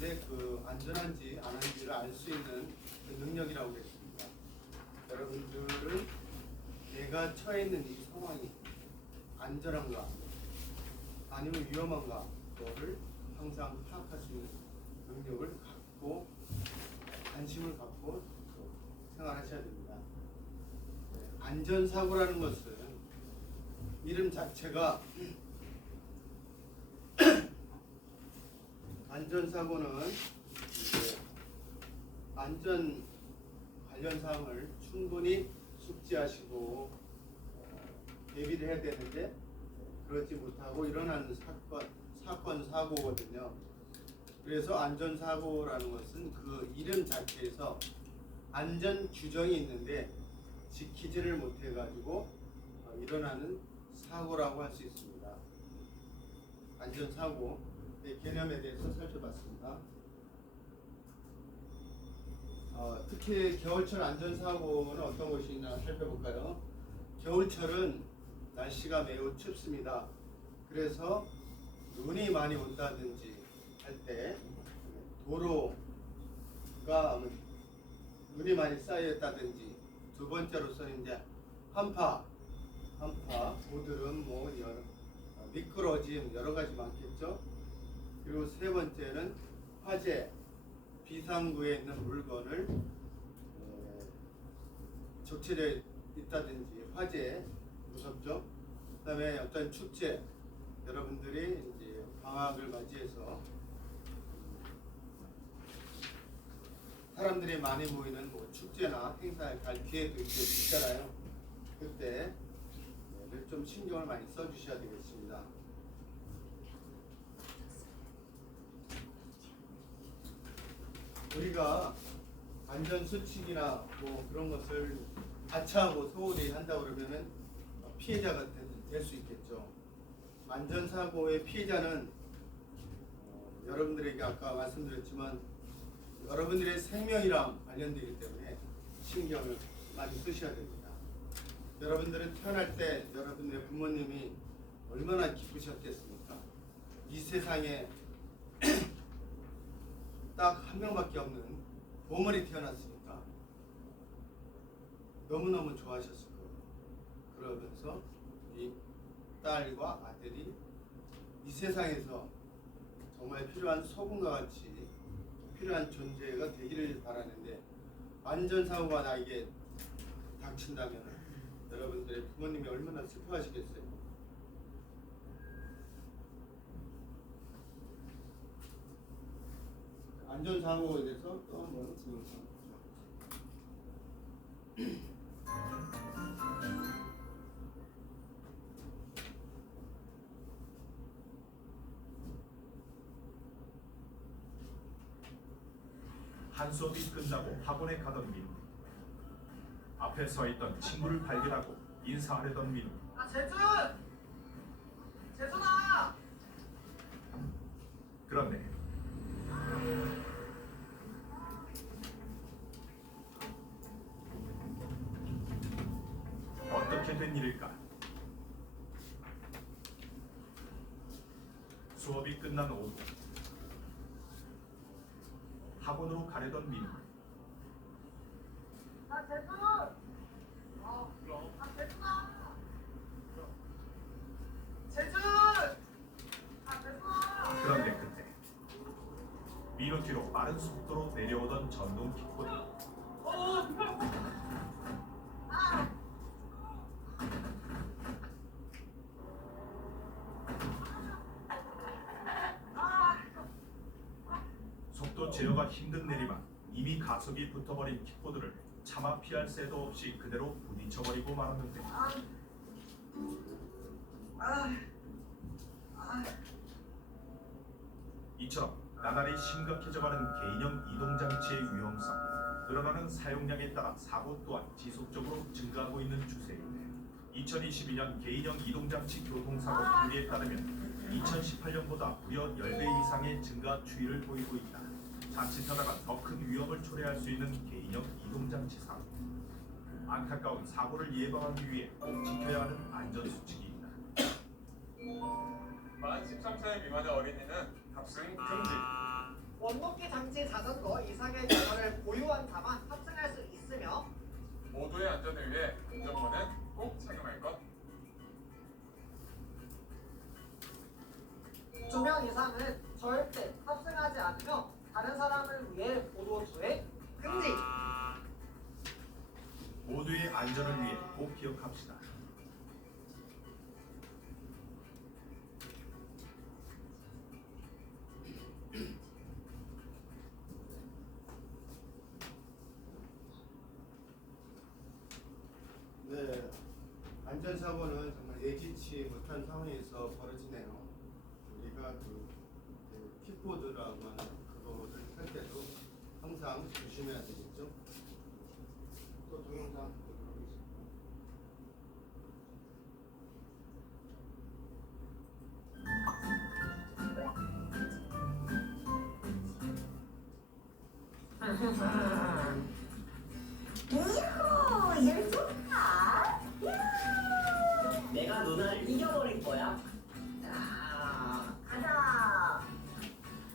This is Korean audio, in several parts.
타는데 그 안전한지 안 한지를 알 수 있는 그 능력이라고 했습니다. 여러분들은 내가 처해 있는 이 상황이 안전한가 아니면 위험한가 그거를 항상 파악할 수 있는 능력을 갖고 관심을 갖고 생활하셔야 됩니다. 안전사고라는 것은 이름 자체가 안전사고는 이제 안전 관련 사항을 충분히 숙지하시고 대비를 해야 되는데 그러지 못하고 일어나는 사건 사고거든요. 그래서 안전사고라는 것은 그 이름 자체에서 안전 규정이 있는데 지키지를 못해 가지고 일어나는 사고라고 할 수 있습니다. 안전사고 개념에 대해서 살펴봤습니다. 특히 겨울철 안전사고는 어떤 것이 있나 살펴볼까요? 겨울철은 날씨가 매우 춥습니다. 그래서 눈이 많이 온다든지 할 때 도로가 눈이 많이 쌓여있다든지 두 번째로서는 이제 한파, 고드름, 미끄러짐 여러 가지 많겠죠. 그리고 세 번째는 화재, 비상구에 있는 물건을 적체되어 있다든지 화재 무섭죠. 그다음에 어떤 축제, 여러분들이 이제 방학을 맞이해서 사람들이 많이 모이는 축제나 행사에 갈 기회도 있잖아요. 그때 좀 신경을 많이 써주셔야 되겠습니다. 우리가 안전수칙이나 그런 것을 아차하고 소홀히 한다 그러면은 피해자가 될 수 있겠죠. 안전사고의 피해자는 여러분들에게 아까 말씀드렸지만 여러분들의 생명이랑 관련되기 때문에 신경을 많이 쓰셔야 됩니다. 여러분들은 태어날 때 여러분들의 부모님이 얼마나 기쁘셨겠습니까? 이 세상에 딱 한 명밖에 없는 보물이 태어났으니까 너무너무 좋아하셨을 거예요. 그러면서 이 딸과 아들이 이 세상에서 정말 필요한 소금과 같이 필요한 존재가 되기를 바라는데 안전사고가 나에게 닥친다면 여러분들의 부모님이 얼마나 슬퍼하시겠어요. 안전사고에 대해서 또 한번 한 수업이 끝나고 학원에 가던 민우. 앞에 서 있던 친구를 발견하고 인사하려던 민우. 재준아! 그런데 어떻게 된 일일까? 수업이 끝난 오후 학원으로 가려던 민우. 그런데 그때 민우 뒤로 빠른 속도로 내려오던 전동 킥보드. 속도 제어가 힘든 내리막 이미 가속이 붙어버린 킥보드를 차마 피할 새도 없이 그대로 부딪혀버리고 말았는데 이처럼 나날이 심각해져가는 개인형 이동장치의 위험성, 늘어나는 사용량에 따라 사고 또한 지속적으로 증가하고 있는 추세인데 2022년 개인형 이동장치 교통사고 분리에 따르면 2018년보다 무려 10배 이상의 증가 추이를 보이고 있다. 자칫하다가 더 큰 위험을 초래할 수 있는 개인형 이동장치 사고. 안타까운 사고를 예방하기 위해 꼭 지켜야 하는 안전수칙이 있다. 만 13세 미만의 어린이는 탑승 금지. 와 원목기 장치 자전거 이상의 면허를 보유한 자만 탑승할 수 있으며 모두의 안전을 위해 운전면은 꼭 착용할 것. 2명 이상은 절대 탑승하지 않으며 다른 사람을 위해 보도 주행 금지. 모두의 안전을 위해 꼭 기억합시다. 네, 안전사고는 정말 예기치 못한 상황에서 벌어지네요. 우리가 킥보드라고 하는 그거를 탈 때도 항상 조심해야 되겠죠. 또 동영상 보도록 하겠습니다. 이호, 열 좋다. 내가 누나를 이겨버릴 거야. 가자.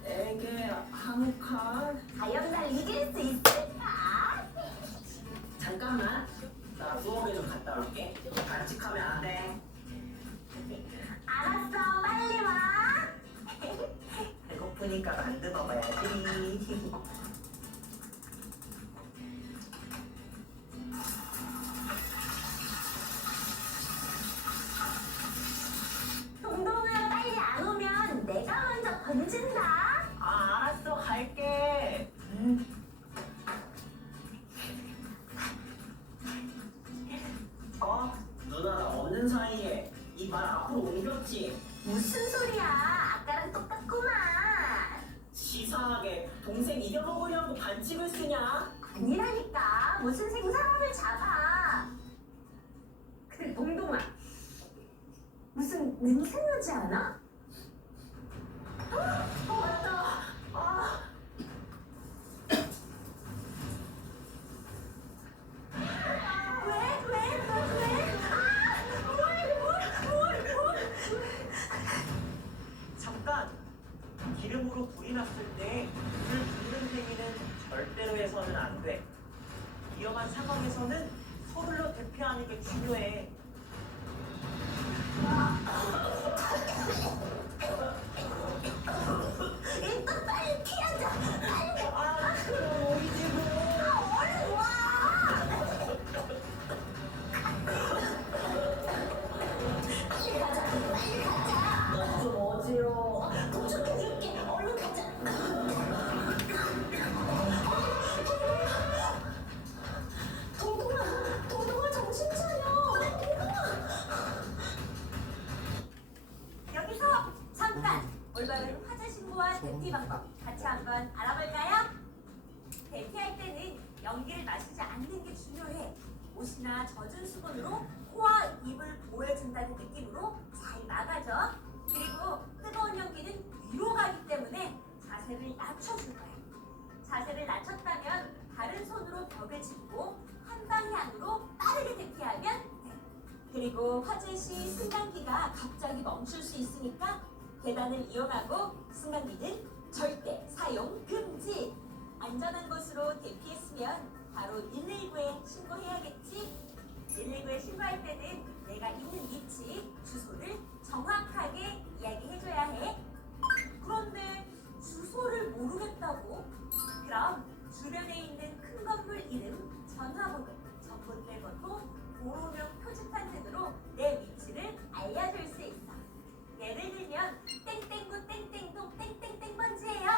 에게 한 칸. 과연 날 이길 수 있을까? 잠깐만. 나 부엌에 좀 갔다 올게. 반칙하면 안 돼. 알았어, 빨리 와. 배고프니까 만두 먹어야지. 동동아, 빨리 안 오면 내가 먼저 건진다. 알았어, 갈게. 누나가 없는 사이에 이 말 앞으로 옮겼지. 무슨 소리야? 아까랑 똑같구만. 치사하게 동생 이겨먹으려고 반칙을 쓰냐? 아니라니까. 무슨 생사람을 잡아. 근데 동동아, 무슨 냄새 나지 않아? 맞다. 잠깐! 기름으로 불이 났을 때 불을 붙는 행위는 절대로 해서는 안 돼. 위험한 상황에서는 서둘러 대피하는 게 중요해. 일단 빨리 피하자. 빨리. 그럼 우리 집으로. 얼른 와. 빨리 가자. 빨리 가자. 너 좀 어지러워. 도착해줄게. 얼른 가자. 동동아, 정신 차려. 여기서 잠깐 올바른 화재 신고와 대피 방법 같이 한번 알아볼까요? 대피할 때는 연기를 마시지 않는 게 중요해. 옷이나 젖은 수건으로 코와 입을 보호해준다는 느낌으로 잘 막아줘. 그리고 뜨거운 연기는 위로 가기 때문에 자세를 낮춰줄 거야. 자세를 낮췄다면 다른 손으로 벽을 짚고 한 방향으로 빠르게 대피하면 돼. 그리고 화재 시 승강기가 갑자기 멈출 수 있으니까 계단을 이용하고 승강기는 절대 사용 금지. 안전한 곳으로 대피했으면 바로 119에 신고해야겠지. 119에 신고할 때는 내가 있는 위치, 주소를 정확하게 이야기해줘야 해. 그런데 주소를 모르겠다고? 그럼 주변에 있는 큰 건물 이름, 전화번호, 전봇대 번호, 도로명 표지판 등으로 내 위치를 알려줄 수 있어. 예를 들면 땡땡구 땡땡동 땡땡땡 번지예요.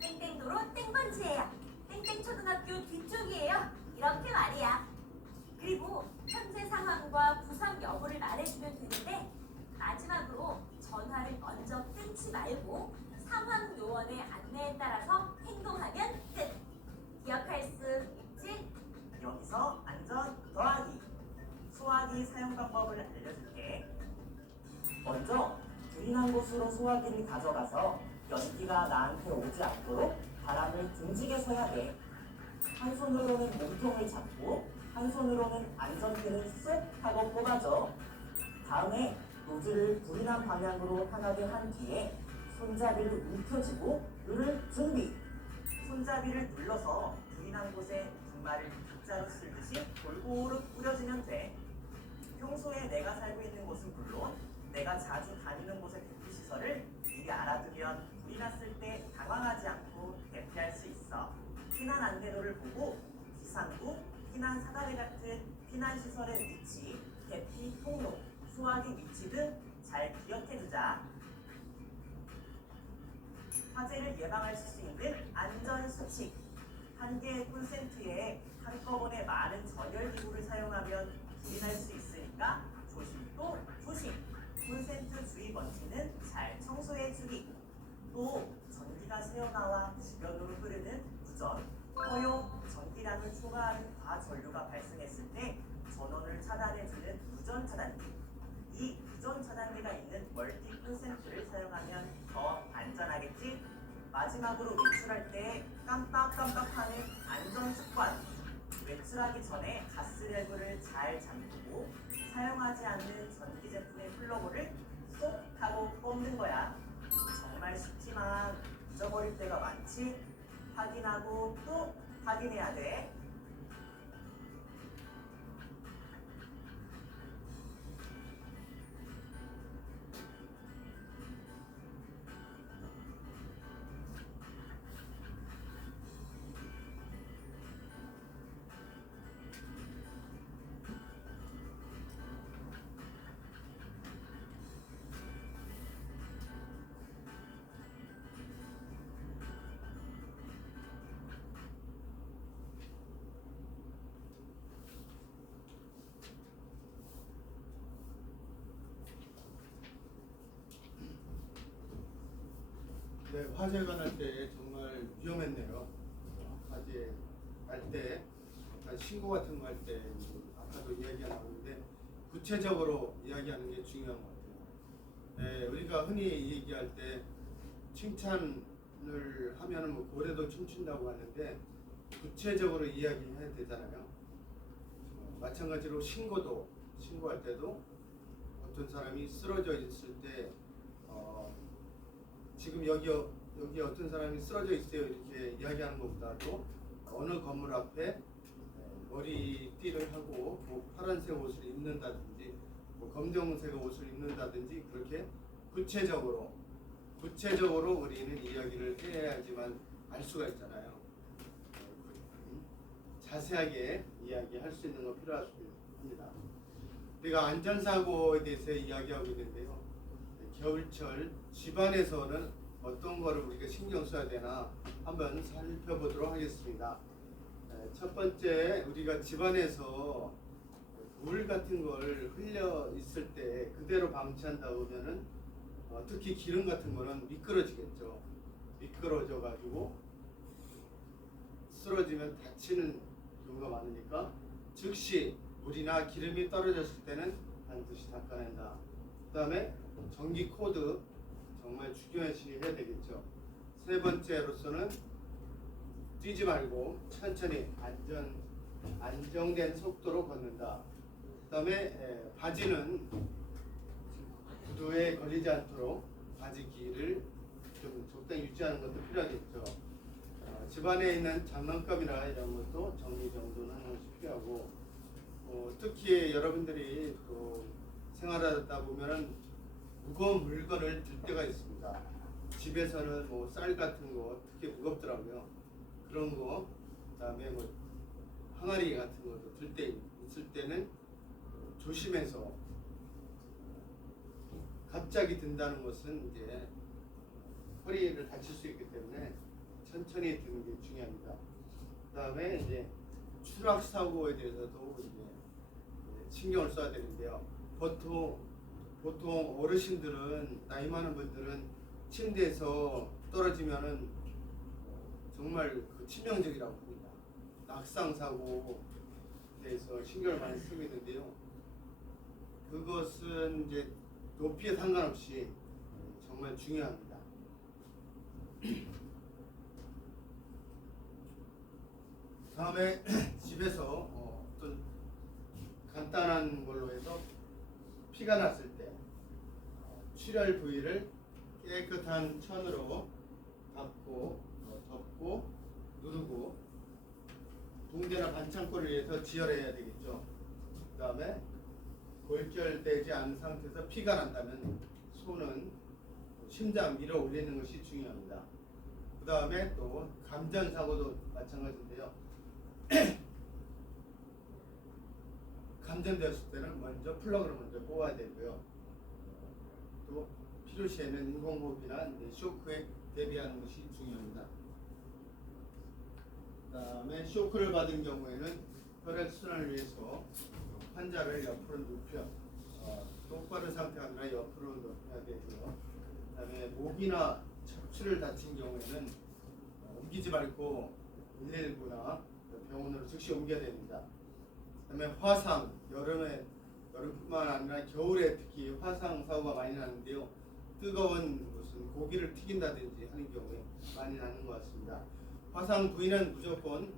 땡땡도로 땡번지예요. 땡땡초등학교 뒤쪽이에요. 이렇게 말이야. 그리고 현재 상황과 부상 여부를 말해주면 되는데 마지막으로 전화를 먼저 끊지 말고 상황 요원의 안내에 따라서 행동하면 끝. 기억할 수 있지? 여기서 안전 더하기. 소화기 사용 방법을 알려줄게. 먼저 불이 난 곳으로 소화기를 가져가서 연기가 나한테 오지 않도록 바람을 등지게 서야 돼. 한 손으로는 몸통을 잡고 한 손으로는 안전핀을 쏙 하고 뽑아줘. 다음에 노즐을 불이 난 방향으로 향하게 한 뒤에 손잡이를 움켜쥐고 누를 준비. 손잡이를 눌러서 부인한 곳에 분말을 빗자루 쓸듯이 골고루 뿌려주면 돼. 평소에 내가 살고 있는 곳은 물론 내가 자주 다니는 곳의 대피시설을 미리 알아두면 불이 났을 때 당황하지 않고 대피할 수 있어. 피난 안내도를 보고 비상구, 피난 사다리 같은 피난시설의 위치, 대피 통로, 소화기 위치 등 잘 기억해두자. 화재를 예방할 수 있는 안전수칙. 한 개의 콘센트에 한꺼번에 많은 전열기구를 사용하면 불이 날 수 있으니까 조심도 조심. 콘센트 주위 먼지는 잘 청소해주기. 또 전기가 새어나와 주변으로 흐르는 무전, 허용, 전기량을 초과하는 과전류가 발생했을 때 전원을 차단해주는 무전 차단기. 이 무전 차단기가 있는 멀티 콘센트를 사용하면 더 안전하겠지? 마지막으로 외출할 때 깜빡깜빡하는 안전 습관. 외출하기 전에 가스밸브를 잘 잠그고 사용하지 않는 전기 제품의 플러그를 쏙 하고 뽑는 거야. 정말 쉽지만 잊어버릴 때가 많지? 확인하고 또 확인해야 돼. 네, 화재가 날 때 정말 위험했네요. 화재 날 때 신고 같은 거 할 때 아까도 이야기가 나오는데 구체적으로 이야기하는 게 중요한 것 같아요. 네, 우리가 흔히 얘기할 때 칭찬을 하면은 뭐 고래도 춤춘다고 하는데 구체적으로 이야기해야 되잖아요. 마찬가지로 신고할 때도 어떤 사람이 쓰러져 있을 때 지금 여기 어떤 사람이 쓰러져 있어요 이렇게 이야기하는 것보다도 어느 건물 앞에 머리띠를 하고 뭐 파란색 옷을 입는다든지 뭐 검정색 옷을 입는다든지 그렇게 구체적으로 우리는 이야기를 해야지만 알 수가 있잖아요. 자세하게 이야기할 수 있는 거 필요합니다. 우리가 안전사고에 대해서 이야기하고 있는데요. 겨울철 집안에서는 어떤 거를 우리가 신경 써야 되나 한번 살펴보도록 하겠습니다. 첫 번째, 우리가 집안에서 물 같은 걸 흘려 있을 때 그대로 방치한다 보면은 특히 기름 같은 거는 미끄러지겠죠. 미끄러져 가지고 쓰러지면 다치는 경우가 많으니까 즉시 물이나 기름이 떨어졌을 때는 반드시 닦아낸다. 그 다음에 전기 코드 정말 중요시 해야 되겠죠. 세 번째로서는 뛰지 말고 천천히 안정된 속도로 걷는다. 그 다음에 바지는 구두에 걸리지 않도록 바지 길이를 좀 적당히 유지하는 것도 필요하겠죠. 집안에 있는 장난감이나 이런 것도 정리정돈하는 것이 필요하고 특히 여러분들이 또 생활하다 보면은 무거운 물건을 들 때가 있습니다. 집에서는 뭐 쌀 같은 거 특히 무겁더라고요. 그런 거, 그다음에 뭐 항아리 같은 것도 들 때 있을 때는 조심해서 갑자기 든다는 것은 이제 허리를 다칠 수 있기 때문에 천천히 드는 게 중요합니다. 그다음에 이제 추락 사고에 대해서도 이제 신경을 써야 되는데요. 보통 어르신들은 나이 많은 분들은 침대에서 떨어지면은 정말 그 치명적이라고 합니다. 낙상 사고에 대해서 신경을 많이 쓰고 있는데요. 그것은 이제 높이에 상관없이 정말 중요합니다. 다음에 집에서 어떤 간단한 걸로 해서 피가 났을 때 출혈 부위를 깨끗한 천으로 덮고 언제나 반창고를 위해서 지혈해야 되겠죠. 그 다음에 골절되지 않은 상태에서 피가 난다면 손은 심장 밀어 올리는 것이 중요합니다. 그 다음에 또 감전사고도 마찬가지인데요. 감전되었을 때는 먼저 플러그를 먼저 뽑아야 되고요. 또 필요시에는 인공호흡이나 쇼크에 대비하는 것이 중요합니다. 그 다음에 쇼크를 받은 경우에는 혈액순환을 위해서 환자를 옆으로 눕혀 똑바른 상태가 아니라 옆으로 눕혀야 되고요. 그 다음에 목이나 척추를 다친 경우에는 옮기지 말고 119나 병원으로 즉시 옮겨야 됩니다. 그 다음에 화상, 여름뿐만 아니라 겨울에 특히 화상 사고가 많이 나는데요. 뜨거운 무슨 고기를 튀긴다든지 하는 경우에 많이 나는 것 같습니다. 화상 부위는 무조건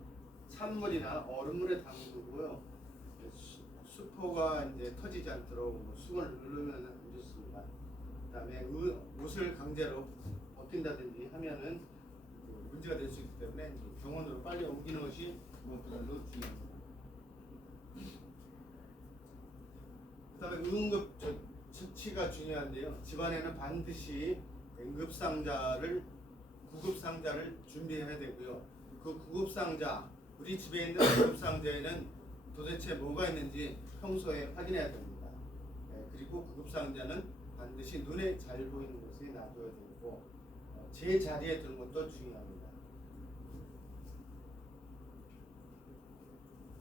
찬물이나 얼음물에 담그고요. 수포가 이제 터지지 않도록 수건을 누르면 안 좋습니다. 그다음에 옷을 강제로 벗긴다든지 하면은 문제가 될 수 있기 때문에 병원으로 빨리 옮기는 것이 무엇보다도 중요합니다. 그다음에 응급 처치가 중요한데요. 집안에는 반드시 구급상자를 준비해야 되고요. 그 구급상자, 우리 집에 있는 구급상자에는 도대체 뭐가 있는지 평소에 확인해야 됩니다. 그리고 구급상자는 반드시 눈에 잘 보이는 곳에 놔둬야 되고 제 자리에 두는 것도 중요합니다.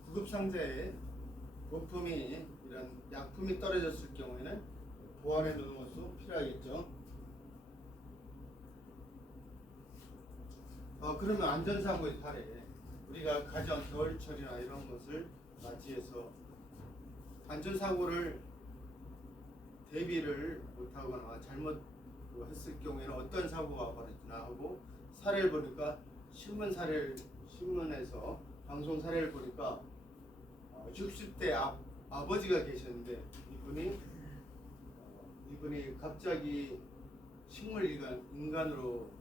구급상자에 부품이 이런 약품이 떨어졌을 경우에는 보완해 두는 것도 필요하겠죠. 그러면 안전사고의 사례, 우리가 가정 겨울철이나 이런 것을 맞이해서 안전사고를 대비를 못하거나 잘못 했을 경우에는 어떤 사고가 벌어지나 하고 사례를 보니까 신문에서 방송 사례를 보니까 60대 아버지가 계셨는데 이분이 갑자기 인간으로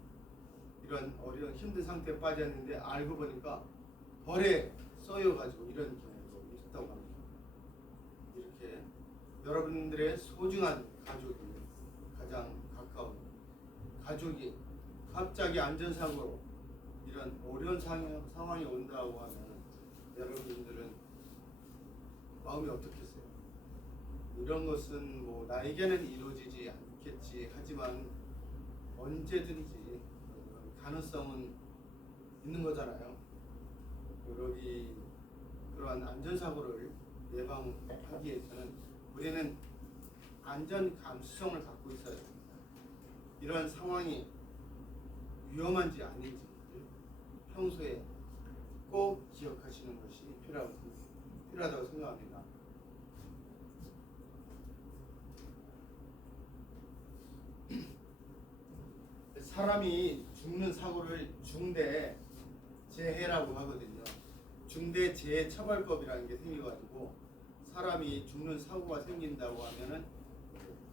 이런 어려운 힘든 상태에 빠졌는데 알고 보니까 벌에 쏘여가지고 이런 경우가 있었다고 합니다. 이렇게 여러분들의 소중한 가족이, 가장 가까운 가족이 갑자기 안전사고로 이런 어려운 상황이 온다고 하면 여러분들은 마음이 어떻겠어요? 이런 것은 뭐 나에게는 이루어지지 않겠지 하지만 언제든지 가능성은 있는 거잖아요. 그러한 안전사고를 예방하기 위해서는 우리는 안전 감수성을 갖고 있어야 됩니다. 이러한 상황이 위험한지 아닌지 평소에 꼭 기억하시는 것이 필요하다고 생각합니다. 사람이 죽는 사고를 중대재해라고 하거든요. 중대재해처벌법이라는 게 생겨가지고 사람이 죽는 사고가 생긴다고 하면은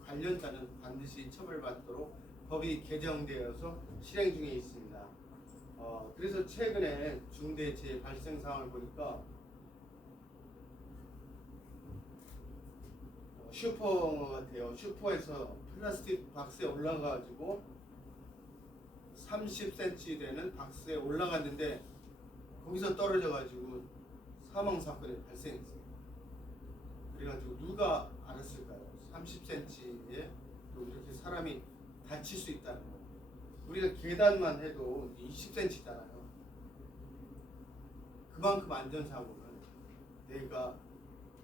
관련자는 반드시 처벌받도록 법이 개정되어서 실행 중에 있습니다. 그래서 최근에 중대재해 발생 상황을 보니까 슈퍼 같아요. 슈퍼에서 플라스틱 박스에 올라가가지고 30cm 되는 박스에 올라갔는데 거기서 떨어져가지고 사망 사건이 발생했어요. 그래가지고 누가 알았을까요? 30cm에 또 이렇게 사람이 다칠 수 있다는 거. 우리가 계단만 해도 20cm잖아요. 그만큼 안전사고는 내가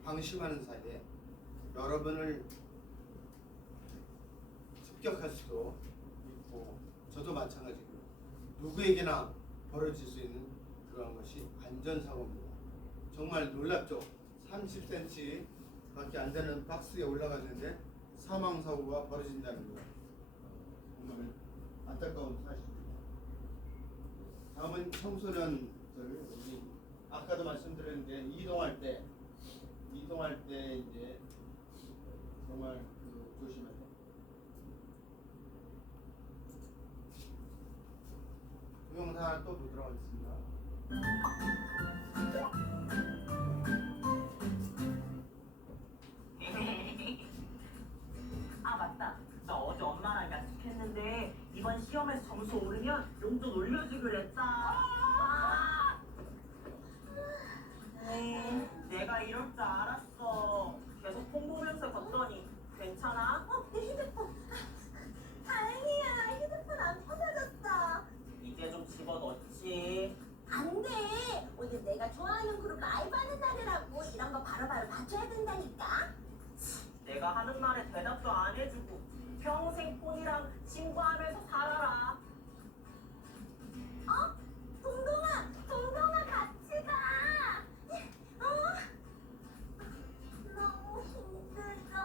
방심하는 사이에 여러분을 습격할 수도 있고 저도 마찬가지고요. 누구에게나 벌어질 수 있는 그러한 것이 안전사고입니다. 정말 놀랍죠? 30cm 밖에 안 되는 박스에 올라갔는데 사망사고가 벌어진다는 거. 정말 안타까운 사실입니다. 다음은 청소년들, 우리 아까도 말씀드렸는데 이동할 때 이제 정말 조심해야 돼요. 동영상 하나 또 보도록 하겠습니다. 아 맞다. 나 어제 엄마랑 약속했는데 이번 시험에서 점수 오르면 용돈 올려주기로 했다. 내가 이럴 줄 알았어. 계속 폰 보면서 걷더니 괜찮아? 내 휴대폰. 다행이야. 휴대폰 안 부서졌어. 이제 좀 집어넣지. 안 돼. 오늘 내가 좋아하는 그룹 라이브 하는 날이라고 이런 거 바로바로 봐줘야 된다니까. 내가 하는 말에 대답도 안 해주고 평생 폰이랑 친구하면서 살아라. 어? 동동아 같이 가. 어? 너무 힘들어.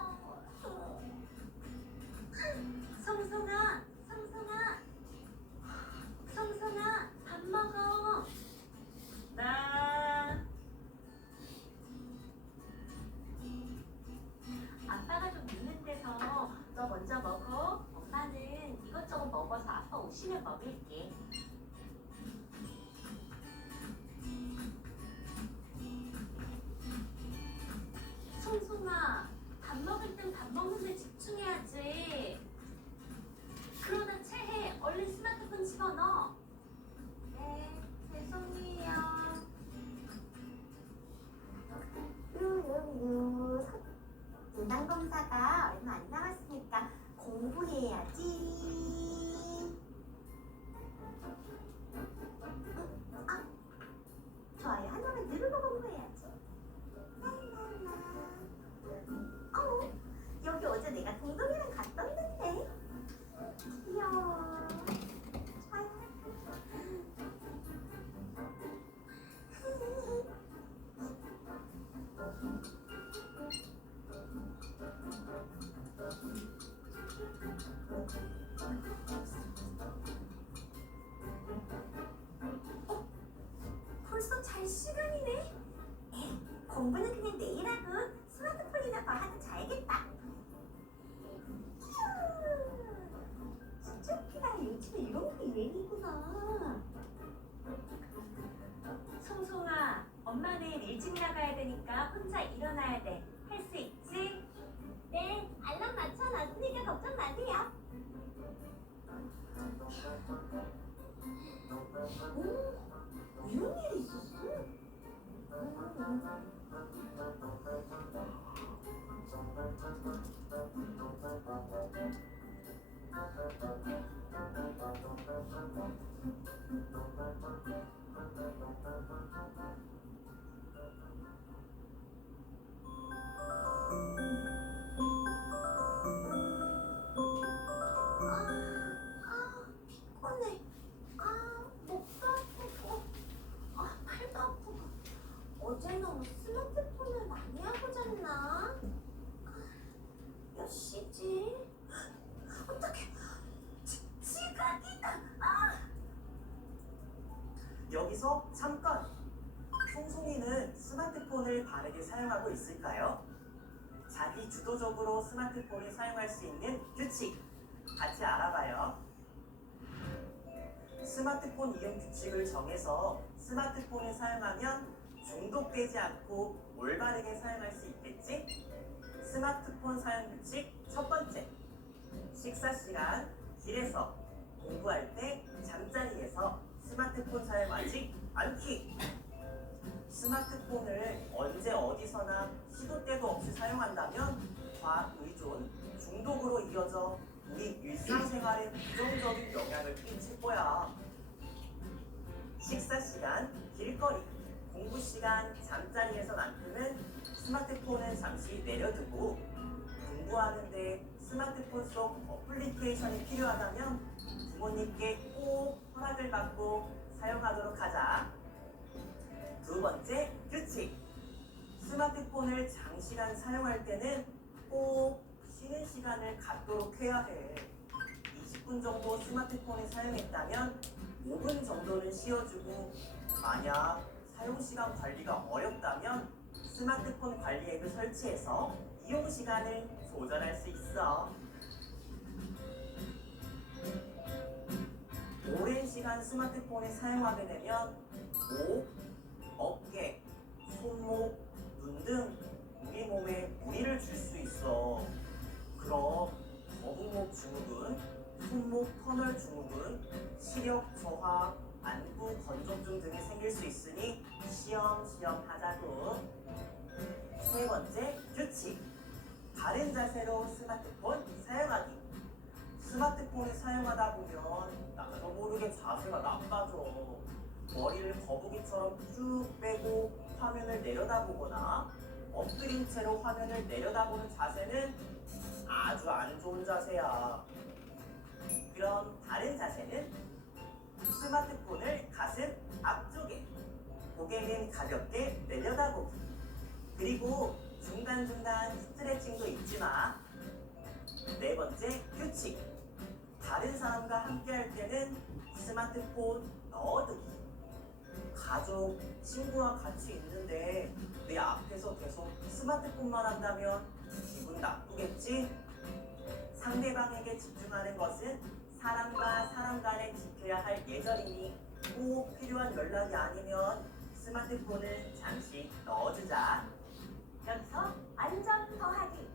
성성아, 밥 먹어. 나 아빠가 좀 늦는 데서 너 먼저 먹어. 엄마는 이것저것 먹어서 아빠 오시면 먹을게. 성성아, 밥 먹을 땐 밥 먹는 데 집중해야지. 그러다 체해. 얼른 스마트폰 집어넣어. 네, 죄송해요. 진단검사가 얼마 안 남았으니까 공부해야지. 아, 좋아요 하나만 누르고 공부해야지. 랄랄라. 여기 어제 내가 동동이랑 갔었는데. 귀여워. 좋아요. 벌써 잘 시간이네. 공부는 그냥 내일 하고 스마트폰이나 봐 하고 자야겠다. 스토키가 요즘에 이런 게 유행이구나. 송송아, 엄마 내일 일찍 나가야 되니까 혼자 일어나야 돼. 할 수 있지? 네, 알람 맞춰놨으니까 걱정 마세요. 오, 이런 일이 있었어? 피곤해. 목도 아프고, 팔도 아프고. 어제 너무 스마트폰을 많이 하고 잤나? 몇 시지? 어떡해. 지각이다. 여기서 잠깐. 송송이는 스마트폰을 바르게 사용하고 있을까요? 자기 주도적으로 스마트폰을 사용할 수 있는 규칙 같이 알아봐요. 스마트폰 이용 규칙을 정해서 스마트폰을 사용하면 중독되지 않고 올바르게 사용할 수 있겠지? 스마트폰 사용 규칙 첫 번째. 식사 시간, 길에서, 공부할 때, 잠자리에서 스마트폰 사용하지 않기. 스마트폰을 언제 어디서나 시도 때도 없이 사용한다면 과학 의존, 중독으로 이어져 우리 일상생활에 부정적인 영향을 끼칠 거야. 식사 시간, 길거리, 공부 시간, 잠자리에서만큼은 스마트폰은 잠시 내려두고 공부하는데 스마트폰 속 어플리케이션이 필요하다면 부모님께 꼭 허락을 받고 사용하도록 하자. 두 번째 규칙. 스마트폰을 장시간 사용할 때는 꼭 쉬는 시간을 갖도록 해야 해. 20분 정도 스마트폰을 사용했다면 5분 정도는 쉬어주고, 만약 사용시간 관리가 어렵다면 스마트폰 관리 앱을 설치해서 이용 시간을 조절할 수 있어. 오랜 시간 스마트폰을 사용하게 되면 목, 어깨, 손목, 눈 등 우리 몸에 무리를 줄 수 있어. 그럼 거북목 증후군, 손목 터널 증후군, 시력 저하, 안구 건조증 등이 생길 수 있으니 시험시험 하자고. 세 번째, 규칙. 바른 자세로 스마트폰 사용하기. 스마트폰을 사용하다 보면 나도 모르게 자세가 나빠져. 머리를 거북이처럼 쭉 빼고 화면을 내려다보거나 엎드린 채로 화면을 내려다보는 자세는 아주 안 좋은 자세야. 그럼 다른 자세는 스마트폰을 가슴 앞쪽에, 고개는 가볍게 내려다보기. 그리고 중간중간 스트레칭도 잊지 마. 네 번째, 규칙. 다른 사람과 함께 할 때는 스마트폰 넣어두기. 가족, 친구와 같이 있는데 내 앞에서 계속 스마트폰만 한다면 기분 나쁘겠지? 상대방에게 집중하는 것은 사람과 사람 간에 지켜야 할 예절이니 꼭 필요한 연락이 아니면 스마트폰을 잠시 넣어주자. 여기서 안전 더하기.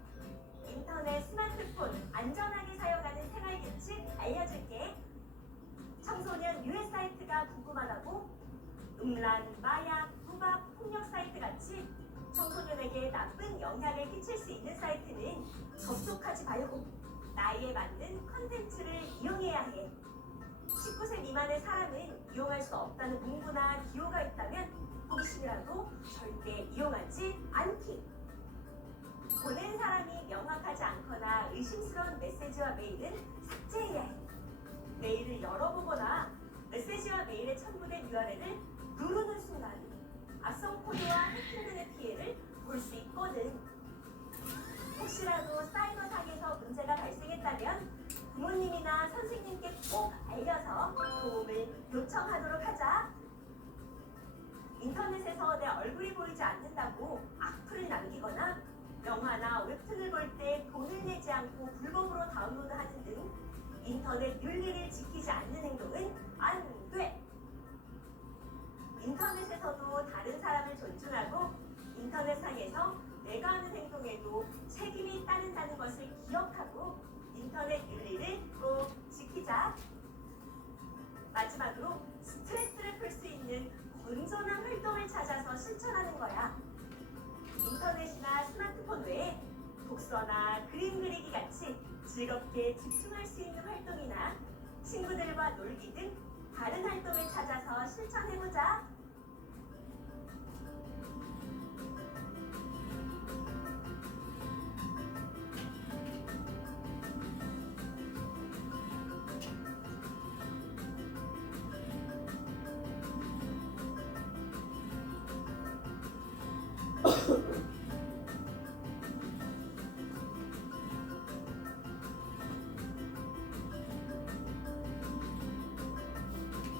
인터넷, 스마트폰 안전하게 사용하는 생활 규칙 알려줄게. 청소년 유해 사이트가 궁금하다고? 음란, 마약, 도박, 폭력 사이트 같이 청소년에게 나쁜 영향을 끼칠 수 있는 사이트는 접속하지 말고 나이에 맞는 컨텐츠를 이용해야 해. 19세 미만의 사람은 이용할 수 없다는 문구나 기호가 있다면 호기심이라도 절대 이용하지 않기. 보낸 사람이 명확하지 않거나 의심스러운 메시지와 메일은 삭제해야 해. 메일을 열어보거나 메시지와 메일에 첨부된 URL을 누르는 순간 악성 코드와 해킹 등의 피해를 볼 수 있거든. 혹시라도 사이버상에서 문제가 발생했다면 부모님이나 선생님께 꼭 알려서 도움을 요청하도록 하자. 인터넷에서 내 얼굴이 보이지 않는다고 악플을 남기거나 영화나 웹툰을 볼 때 돈을 내지 않고 불법으로 다운로드하는 등 인터넷 윤리를 지키지 않는 행동은 안 돼. 인터넷에서도 다른 사람을 존중하고 인터넷상에서 내가 하는 행동에도 책임이 따른다는 것을 기억하고 인터넷 윤리를 꼭 지키자. 마지막으로 스트레스를 풀 수 있는 건전한 활동을 찾아서 실천하는 거야. 인터넷이나 스마트폰 외에 독서나 그림 그리기 같이 즐겁게 집중할 수 있는 활동이나 친구들과 놀기 등 다른 활동을 찾아서 실천해보자.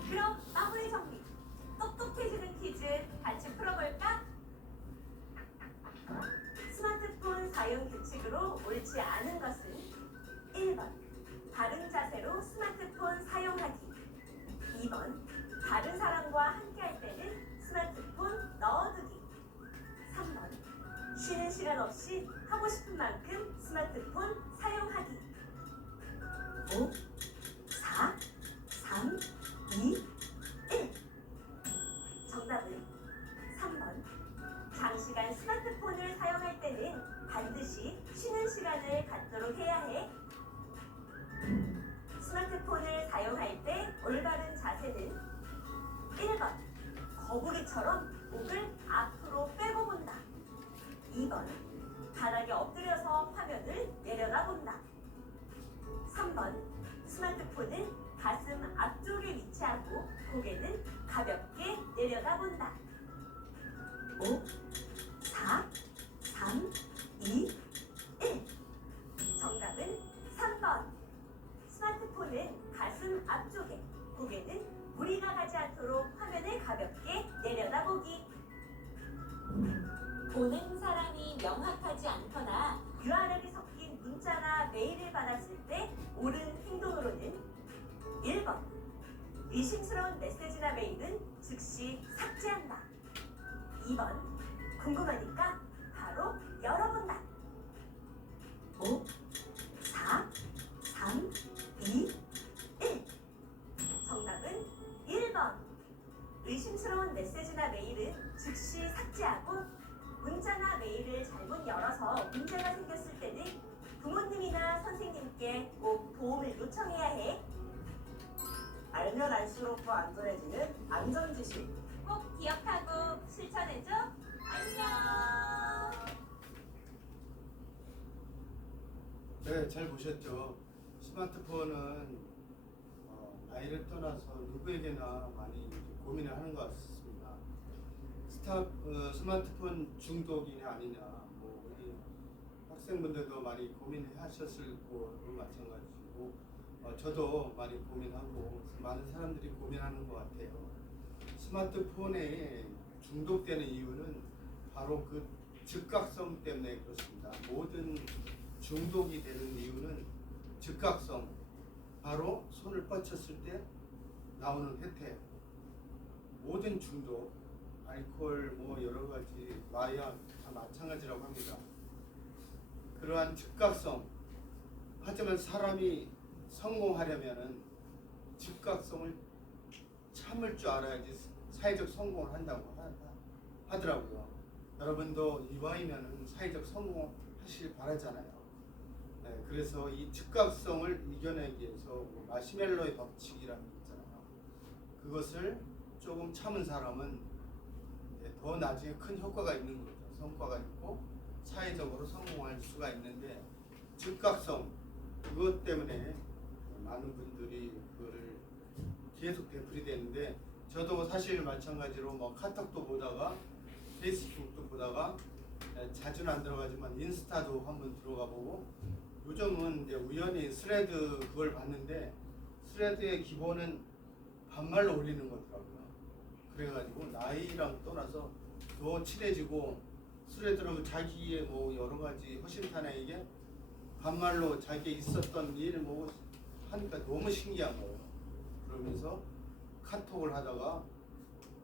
그럼 마무리 정리. 똑똑해지는 퀴즈 같이 풀어볼까? 스마트폰 사용 규칙으로 옳지 않은 것은 1번 바른 자세로 스마트폰 사용하기, 2번 다른 사람과 함께 할 때는 스마트폰 넣어두기, 3번 쉬는 시간 없이 하고 싶은 만큼 스마트폰 사용하기. 5, 4, 3, 2, 1. 정답은 3번. 장시간 스마트폰을 사용할 때는 반드시 쉬는 시간을 갖도록 해야 해. 스마트폰을 사용할 때 올바른 자세는 1번. 거북이처럼 목을 앞으로 빼고 본다. 2번. 바닥에 엎드려서 화면을 내려다본다. 3번. 스마트폰은 가슴 앞쪽에 위치하고 고개는 가볍게 내려다본다. 5, 4, 3, 2, 1. 정답은 3번. 스마트폰은 가슴 앞쪽에, 고개는 무리가 가지 않도록 화면을 가볍게 내려다보기. 보낸 사람이 명확하지 않거나 URL이 섞인 문자나 메일을 받았을 때 옳은 행동으로는 1번. 의심스러운 메시지나 메일은 즉시 삭제한다. 2번. 궁금하니까 바로 열어본다. 5, 4, 3, 2, 1. 정답은 1번. 의심스러운 메시지나 메일은 즉시 삭제하고 문자나 메일을 잘못 열어서 문제가 생겼을 때는 부모님이나 선생님께 꼭 도움을 요청해야 해. 알면 알수록 더 안전해지는 안전지식. 꼭 기억하고 실천해줘. 안녕. 네, 잘 보셨죠? 스마트폰은 나이를 떠나서 누구에게나 많이 이제 고민을 하는 것 같습니다. 스마트폰 중독이냐 아니냐, 뭐 우리 학생분들도 많이 고민하셨을 거로 마찬가지고, 저도 많이 고민하고 많은 사람들이 고민하는 것 같아요. 스마트폰에 중독되는 이유는 바로 그 즉각성 때문에 그렇습니다. 모든 중독이 되는 이유는 즉각성, 바로 손을 뻗쳤을 때 나오는 혜택. 모든 중독, 알코올, 뭐 여러 가지 마약 다 마찬가지라고 합니다. 그러한 즉각성. 하지만 사람이 성공하려면은 즉각성을 참을 줄 알아야지 사회적 성공을 한다고 하더라고요. 여러분도 이왕이면은 사회적 성공하시길 바라잖아요. 네, 그래서 이 즉각성을 이겨내기 위해서 뭐 마시멜로의 법칙이라는 게 있잖아요. 그것을 조금 참은 사람은 더 나중에 큰 효과가 있는 거죠. 성과가 있고 사회적으로 성공할 수가 있는데, 즉각성, 그것 때문에 많은 분들이 그거를 계속 되풀이되는데, 저도 사실 마찬가지로 뭐 카톡도 보다가 페이스북도 보다가 자주는 안 들어가지만 인스타도 한번 들어가 보고, 요즘은 이제 우연히 스레드 그걸 봤는데 스레드의 기본은 반말로 올리는 거더라고요. 그래가지고 나이랑 떠나서 더 친해지고, 스레드로 자기의 뭐 여러 가지 허심탄회하게 반말로 자기 있었던 일 뭐 하니까 너무 신기한 거예요. 그러면서 카톡을 하다가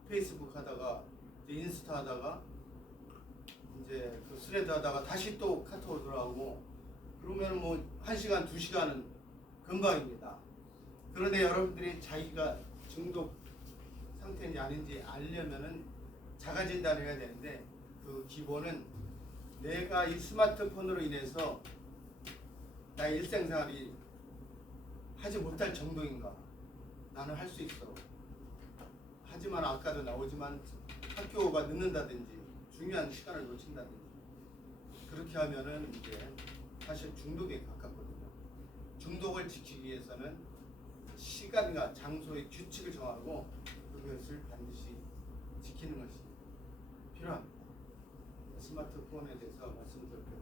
페이스북 하다가 인스타 하다가 이제 그 스레드 하다가 다시 또 카톡으로 들어가고, 그러면 뭐 1시간, 2시간은 금방입니다. 그런데 여러분들이 자기가 중독 상태인지 아닌지 알려면은 자가진단을 해야 되는데, 그 기본은 내가 이 스마트폰으로 인해서 나의 일생생활이 하지 못할 정도인가, 나는 할 수 있어. 하지만 아까도 나오지만 학교가 늦는다든지 중요한 시간을 놓친다든지 그렇게 하면은 이제 사실 중독에 가깝거든요. 중독을 지키기 위해서는 시간과 장소의 규칙을 정하고 그것을 반드시 지키는 것이 필요합니다. 스마트폰에 대해서 말씀드렸고요.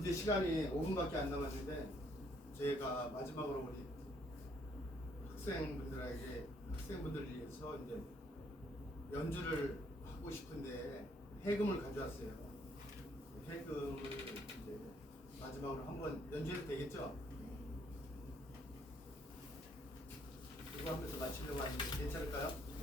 이제 시간이 5분밖에 안 남았는데, 저희가 마지막으로 우리 학생분들을 위해서 이제 연주를 하고 싶은데 해금을 가져왔어요. 해금을 이제 마지막으로 한번 연주해도 되겠죠? 이거 하면서 마치려고 하는데 괜찮을까요?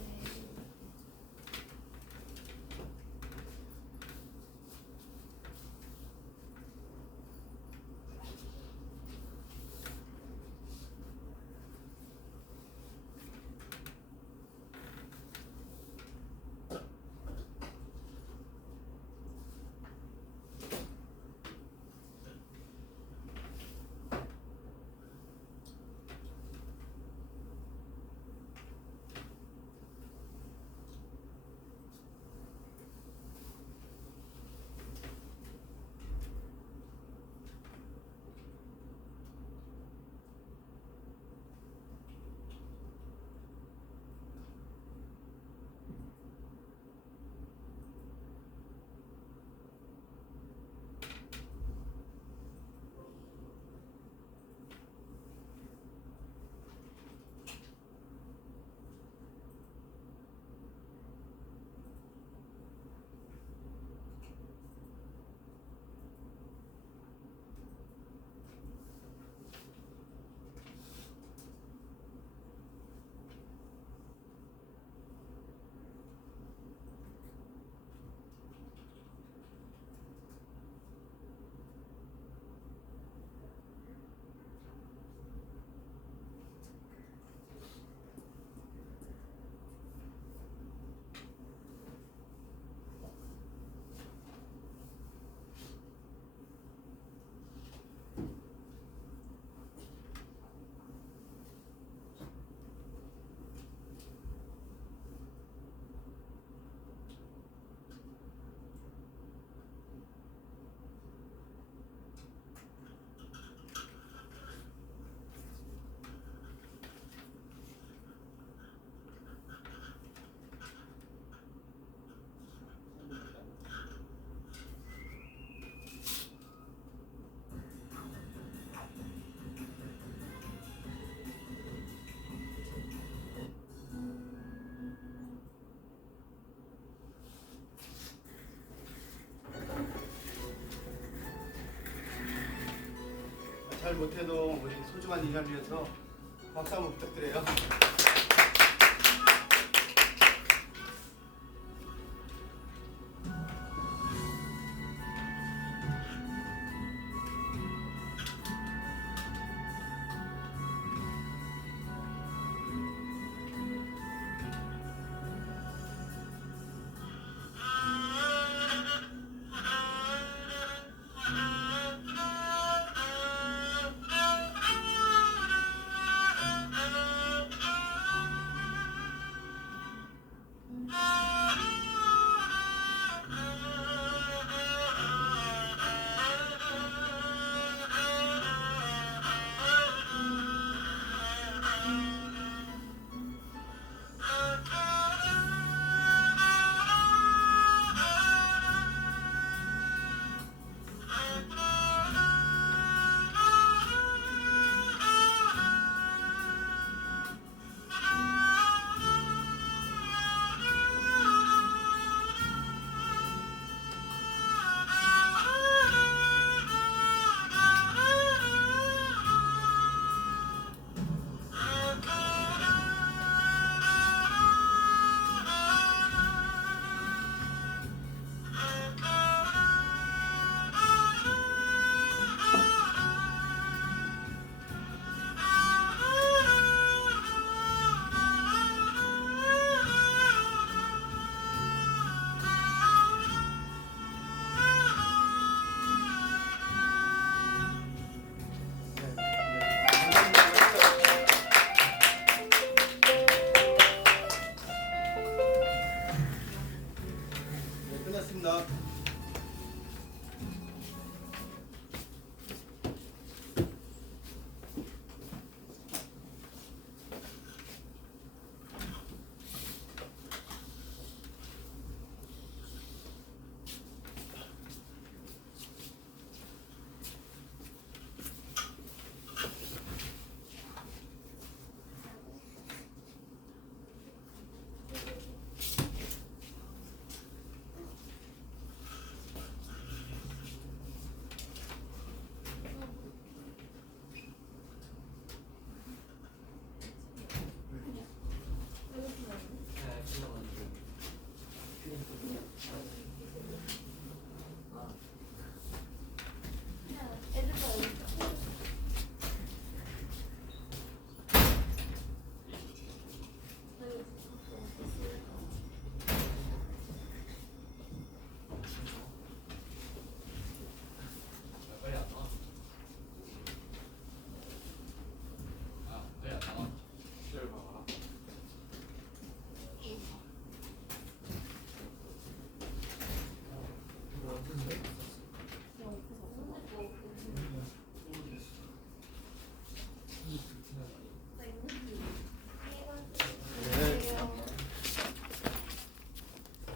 잘 못해도 우리 소중한 인연을 위해서 박수 한번 부탁드려요.